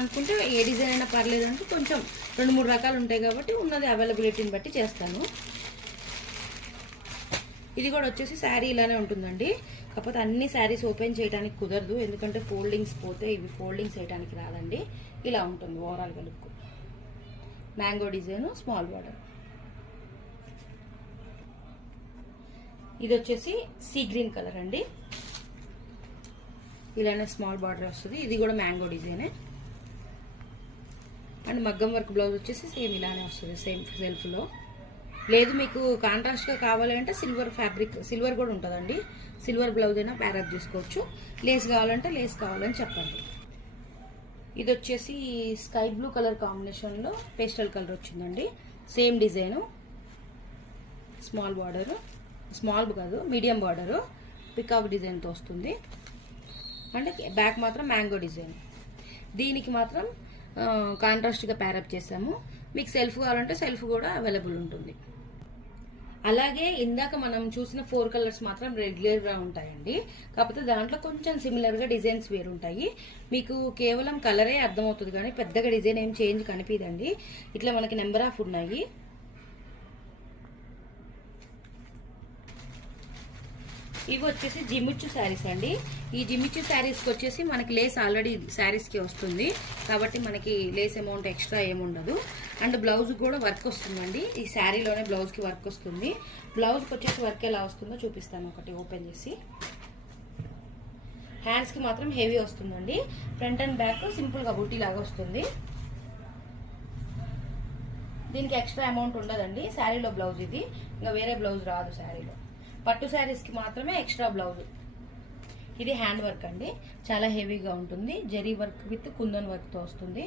అనుకుంటే ఏ డిజైన్ అయినా పర్లేదు అంటే కొంచెం 2-3 రకాలు ఉంటాయి కాబట్టి ఉన్నది అవైలబిలిటీని బట్టి చేస్తాను. ఇది కూడా వచ్చేసి శారీ ఇలానే ఉంటుందండి. కాకపోతే అన్ని శారీస్ ఓపెన్ చేయడానికి కుదరదు, ఎందుకంటే ఫోల్డింగ్స్ పోతే ఇవి ఫోల్డింగ్స్ చేయడానికి రాదండి. ఇలా ఉంటుంది ఓవరాల్గా look. Mango design, small border. ఇది వచ్చేసి సీ గ్రీన్ కలర్ అండి. ఇలానే స్మాల్ బార్డర్ వస్తుంది. ఇది కూడా మ్యాంగో డిజైనే. అండ్ మగ్గం వర్క్ బ్లౌజ్ వచ్చేసి సేమ్ ఇలానే వస్తుంది, సేమ్ సెల్ఫ్లో. లేదు మీకు కాంట్రాస్ట్గా కావాలంటే సిల్వర్ ఫ్యాబ్రిక్, సిల్వర్ కూడా ఉంటుందండి. సిల్వర్ బ్లౌజ్ అయినా ప్యారప్ చేసుకోవచ్చు. లేస్ కావాలంటే లేస్ కావాలని చెప్పండి. ఇది వచ్చేసి స్కై బ్లూ కలర్ కాంబినేషన్లో పేస్టల్ కలర్ వచ్చిందండి. Same design, small border, small కాదు మీడియం బార్డరు, పికాక్ డిజైన్తో వస్తుంది. అంటే బ్యాక్ మాత్రం మ్యాంగో డిజైన్. దీనికి మాత్రం కాంట్రాస్ట్గా ప్యారప్ చేసాము. మీకు సెల్ఫ్ కావాలంటే సెల్ఫ్ కూడా అవైలబుల్ ఉంటుంది. అలాగే ఇందాక మనం చూసిన 4 కలర్స్ మాత్రం రెగ్యులర్గా ఉంటాయండి. కాకపోతే దాంట్లో కొంచెం సిమిలర్గా డిజైన్స్ వేరుంటాయి. మీకు కేవలం కలరే అర్థమవుతుంది కానీ పెద్దగా డిజైన్ ఏం చేంజ్ కనిపిదండి. ఇట్లా మనకి నెంబర్ ఆఫ్ ఉన్నాయి. ఇవి వచ్చేసి జిమ్మిచ్చు శారీస్ అండి. ఈ జిమ్మిచ్చు శారీస్కి వచ్చేసి మనకి లేస్ ఆల్రెడీ శారీస్కి వస్తుంది కాబట్టి మనకి లేస్ అమౌంట్ ఎక్స్ట్రా ఏముండదు. అండ్ బ్లౌజ్ కూడా వర్క్ వస్తుందండి. ఈ శారీలోనే బ్లౌజ్కి వర్క్ వస్తుంది. బ్లౌజ్కి వచ్చేసి వర్క్ ఎలా వస్తుందో చూపిస్తాను ఒకటి ఓపెన్ చేసి. హ్యాండ్స్కి మాత్రం హెవీ వస్తుందండి. ఫ్రంట్ అండ్ బ్యాక్ సింపుల్గా బుట్టి లాగా వస్తుంది. దీనికి ఎక్స్ట్రా అమౌంట్ ఉండదండి. శారీలో బ్లౌజ్ ఇది, ఇంకా వేరే బ్లౌజ్ రాదు శారీలో. పట్టు శారీస్కి మాత్రమే ఎక్స్ట్రా బ్లౌజ్. ఇది హ్యాండ్ వర్క్ అండి, చాలా హెవీగా ఉంటుంది. జరీ వర్క్ విత్ కుందన్ వర్క్తో వస్తుంది.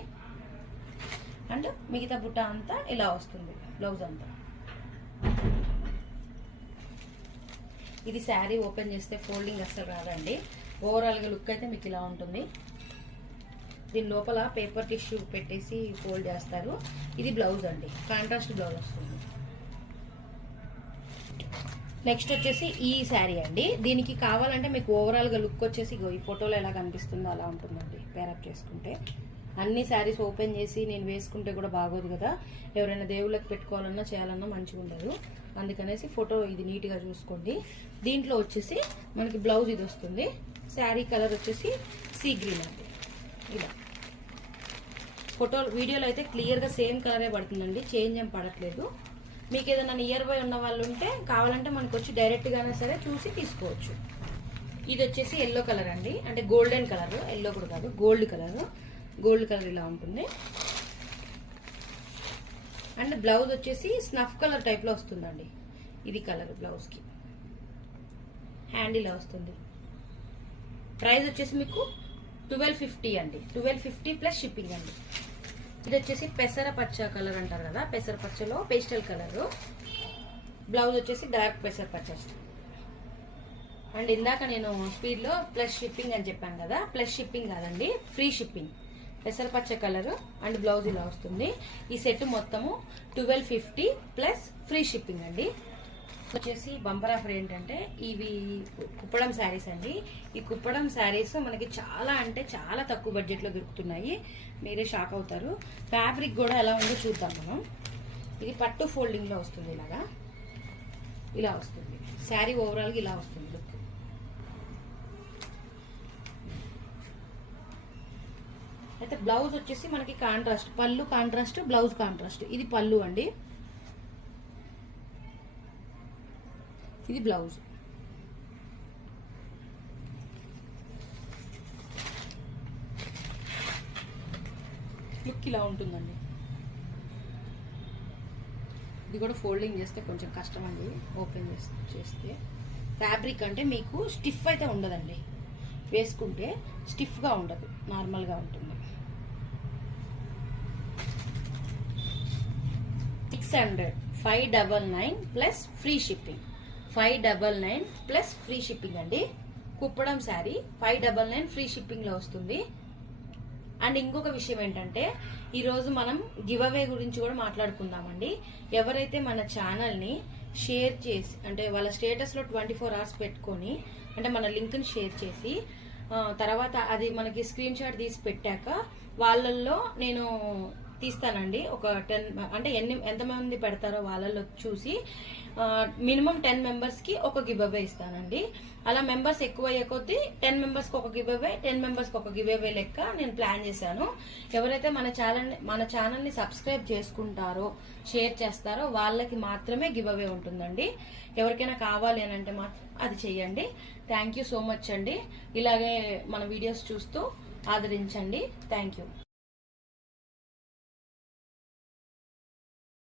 అండ్ మిగతా బుట్ట అంతా ఇలా వస్తుంది బ్లౌజ్ అంతా. ఇది శారీ ఓపెన్ చేస్తే ఫోల్డింగ్ అస్సలు రాదండి. ఓవరాల్గా లుక్ అయితే మీకు ఇలా ఉంటుంది. దీని లోపల పేపర్ టిష్యూ పెట్టేసి ఫోల్డ్ చేస్తారు. ఇది బ్లౌజ్ అండి, కాంట్రాస్ట్ బ్లౌజ్ వస్తుంది. నెక్స్ట్ వచ్చేసి ఈ శారీ అండి. దీనికి కావాలంటే మీకు ఓవరాల్గా లుక్ వచ్చేసి ఈ ఫోటోలో ఎలా కనిపిస్తుందో అలా ఉంటుందండి పేరప్ చేసుకుంటే. అన్ని శారీస్ ఓపెన్ చేసి నేను వేసుకుంటే కూడా బాగోదు కదా, ఎవరైనా దేవుళ్ళకి పెట్టుకోవాలన్నా చేయాలన్నా మంచిగా ఉండదు. అందుకనేసి ఫోటో ఇది నీట్గా చూసుకోండి. దీంట్లో వచ్చేసి మనకి బ్లౌజ్ ఇది వస్తుంది. శారీ కలర్ వచ్చేసి సీ గ్రీన్ అండి. ఇలా ఫోటో వీడియోలో అయితే క్లియర్గా సేమ్ కలరే పడుతుందండి, చేంజ్ ఏం పడట్లేదు. మీకు ఏదైనా నియర్ బై ఉన్న వాళ్ళు ఉంటే కావాలంటే మనకు వచ్చి డైరెక్ట్గానే సరే చూసి తీసుకోవచ్చు. ఇది వచ్చేసి ఎల్లో కలర్ అండి, అంటే గోల్డెన్ కలర్, ఎల్లో కూడా కాదు గోల్డ్ కలర్. గోల్డ్ కలర్ ఇలా ఉంటుంది. అండ్ బ్లౌజ్ వచ్చేసి స్నఫ్ కలర్ టైప్లో వస్తుందండి. ఇది కలర్ బ్లౌజ్కి. హ్యాండ్ ఇలా వస్తుంది. ప్రైస్ వచ్చేసి మీకు 1250 అండి. 1250 ప్లస్ షిప్పింగ్ అండి. ఇది వచ్చేసి పెసర పచ్చ కలర్ అంటారు కదా, పెసర పచ్చలో పేస్టల్ కలర్. బ్లౌజ్ వచ్చేసి డార్క్ పెసర పచ్చ వస్తుంది. అండ్ ఇందాక నేను స్పీడ్లో ప్లస్ షిప్పింగ్ అని చెప్పాను కదా, ప్లస్ షిప్పింగ్ కాదండి, ఫ్రీ షిప్పింగ్. పెసర పచ్చ కలర్ అండ్ బ్లౌజ్ ఇలా వస్తుంది. ఈ సెట్ మొత్తము 1250 ప్లస్ ఫ్రీ షిప్పింగ్ అండి. వచ్చేసి బంపర్ ఆఫర్ ఏంటంటే ఇవి కుప్పడం శారీస్ అండి. ఈ కుప్పడం శారీస్ మనకి చాలా అంటే చాలా తక్కువ బడ్జెట్లో దొరుకుతున్నాయి. మీరే షాక్ అవుతారు. ఫ్యాబ్రిక్ కూడా ఎలా ఉందో చూద్దాం మనం. ఇది పట్టు ఫోల్డింగ్లో వస్తుంది. ఇలాగా ఇలా వస్తుంది శారీ. ఓవరాల్గా ఇలా వస్తుంది లుక్. అయితే బ్లౌజ్ వచ్చేసి మనకి కాంట్రాస్ట్, పళ్ళు కాంట్రాస్ట్, బ్లౌజ్ కాంట్రాస్ట్. ఇది పళ్ళు అండి, ఇది బ్లౌజ్. లుక్ ఇలా ఉంటుందండి. ఇది కూడా ఫోల్డింగ్ చేస్తే కొంచెం కష్టం అండి ఓపెన్ చేస్తే. ఫ్యాబ్రిక్ అంటే మీకు స్టిఫ్ అయితే ఉండదండి, వేసుకుంటే స్టిఫ్గా ఉండదు, నార్మల్గా ఉంటుంది. 600 599 plus free shipping. 599 plus free shipping అండి. కుప్పడం శారీ 599 ఫ్రీ షిప్పింగ్ లో వస్తుంది. అండ్ ఇంకొక విషయం ఏంటంటే ఈరోజు మనం గివ్ అవే గురించి కూడా మాట్లాడుకుందామండి. ఎవరైతే మన ఛానల్ని షేర్ చేసి, అంటే వాళ్ళ స్టేటస్లో 24 hours పెట్టుకొని, అంటే మన లింక్ని షేర్ చేసి తర్వాత అది మనకి స్క్రీన్ షాట్ తీసి పెట్టాక వాళ్ళల్లో నేను తీస్తానండి. ఒక 10 అంటే ఎంతమంది పెడతారో వాళ్ళలో చూసి మినిమం 10 మెంబర్స్ కి ఒక గివ్ అవే ఇస్తానండి. అలా మెంబర్స్ ఎక్కువ అయ్యే కొద్దీ 10 మెంబర్స్ కి ఒక గివ్ అవే, 10 మెంబర్స్ కి ఒక గివ్ అవే లెక్క నేను ప్లాన్ చేశాను. ఎవరైతే మన ఛానల్ ని సబ్స్క్రైబ్ చేసుకుంటారో, షేర్ చేస్తారో వాళ్ళకి మాత్రమే గివ్ అవే ఉంటుందండి. ఎవరికైనా కావాలి అని అంటే మాత్రం అది చెయ్యండి. థ్యాంక్ యూ సో మచ్ అండి. ఇలాగే మన వీడియోస్ చూస్తూ ఆదరించండి. Thank you.